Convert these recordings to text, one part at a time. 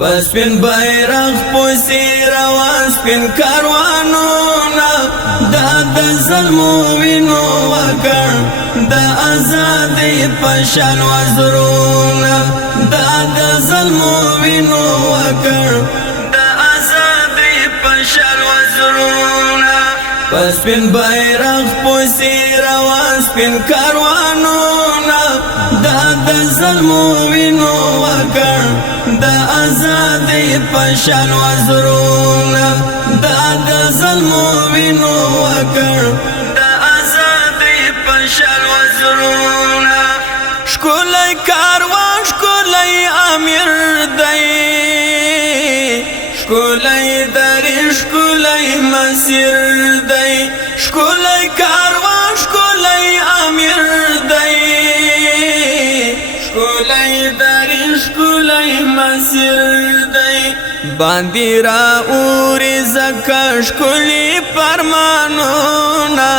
پس پین بیرغ پوسی روان سپین کاروانونا دا د ظلمو وینو وکړ دا آزادی پشان وزرونا دا د ظلمو وینو وکړ دا آزادی پشان وزرونا پس پین بیرغ پوسی روان سپین کاروانونا دا د ظلمو وینو وکړ دا آزادی پشان وزرونا دا د ظلمو وینو وکړ دا آزادی پشان وزرونا شکولای کاروان شکولای امیر دی شکولای دری شکولای مسیر دی شکولای کاروان شکولای امیر دی شکولای دری شکولای مسیر دی باندی را اوری زکش کلی فرمانونا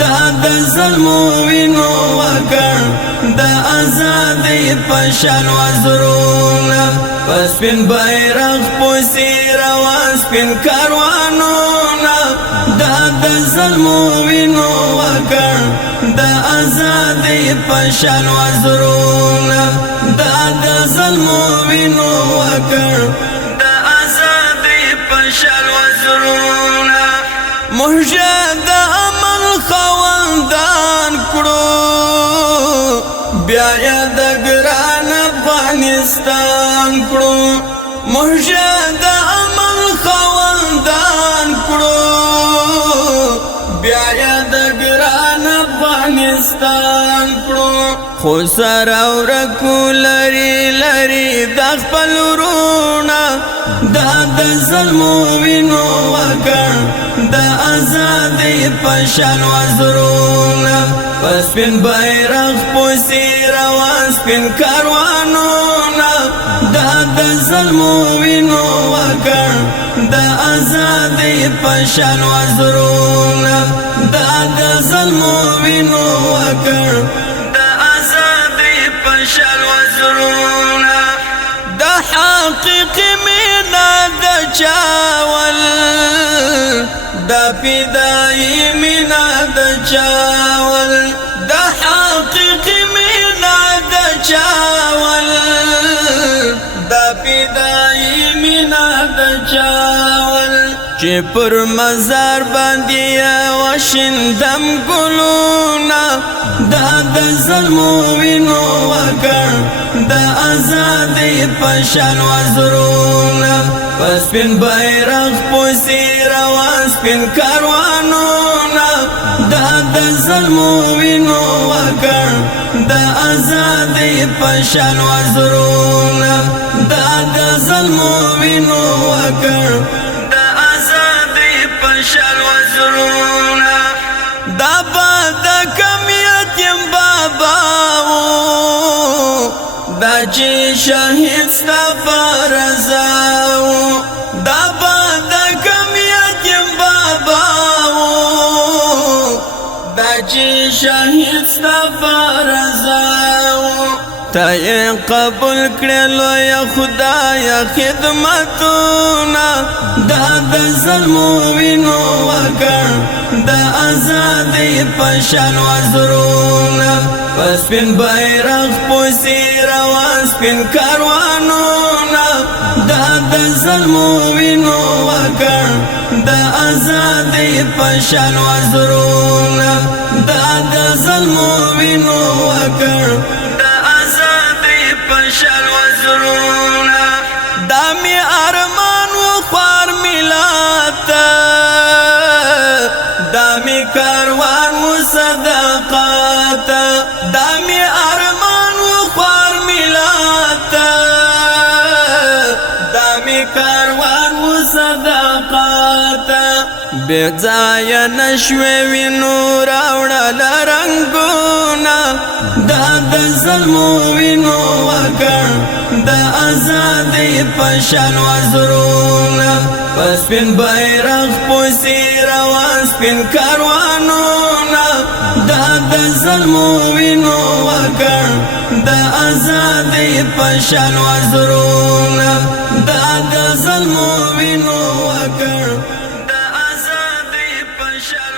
دا د ظلمو وینو وکړ دا آزادی پشان وزرونا پس پین بیرغ پوسی روان سپین کاروانونا دا د ظلمو وینو وکړ دا آزادی پشان وزرونا دا د ظلمو وینو وکړ دا آزادی پشان وزرونا مهجد عمل خواندان کړو بیا د ګران افغانستان کړو مهجد عمل خواندان کړو بیا د ګران افغانستان کړو خو سره ورکو لري لري د خپل ورونا دا د ظلمو وینو وکړ دا آزادی پشان وزرونا پس پین بیرغ پوسی روان سپین کاروانونا دا د ظلمو وینو وکړ دا آزادی پشان وزرونا دا د ظلمو وینو وکړ دا آزادی پشان وزرونا دا حقیقی مینا دا چاول دا پیدای مینا دا چاول دا حقیقی مینا دا چاول دا پیدای مینا دا چاول چې پر مزار باندې وشندم ګلونا دا د ظلمو وینو وکړ دا آزادی پشان وزرونا پس پین بیرغ پوسی روان سپین کاروانونا دا د ظلمو وینو وکړ دا آزادی پشان وزرونا دا د ظلمو وینو وکړ دا آزادی پشان وزرونا دا باد کمیت باباو دا چې شهید ستا فرزاو دا باد کمیت باباو دا چې شهید ستا فرزاو تا یې قبول کړلو یا خدای خدمتونه دا د ظلمو وینو وکړ دا آزادی پشان وزرونا پس پین بیرغ پوسی روان سپین کاروانونا دا د ظلمو وینو وکړ دا آزادی پشان وزرونا دا د ظلمو وینو وکړ دا آزادی پشان وزرونا دا می ارمان و خوار ملاتا دا می کاروان و صدقاتا دا می ارمان و خوار ملاتا دا می کاروان و صدقاتا بیځای نشوي وینو راوړل رنگونا دا د ظلمو وینو وکړ دا آزادی پشان وزرونا پس پین بیرغ پوسی روان سپین کاروانونا دا د ظلمو وینو وکړ دا آزادی پشان وزرونا ظلمو وینو وکړ د آزادۍ په شر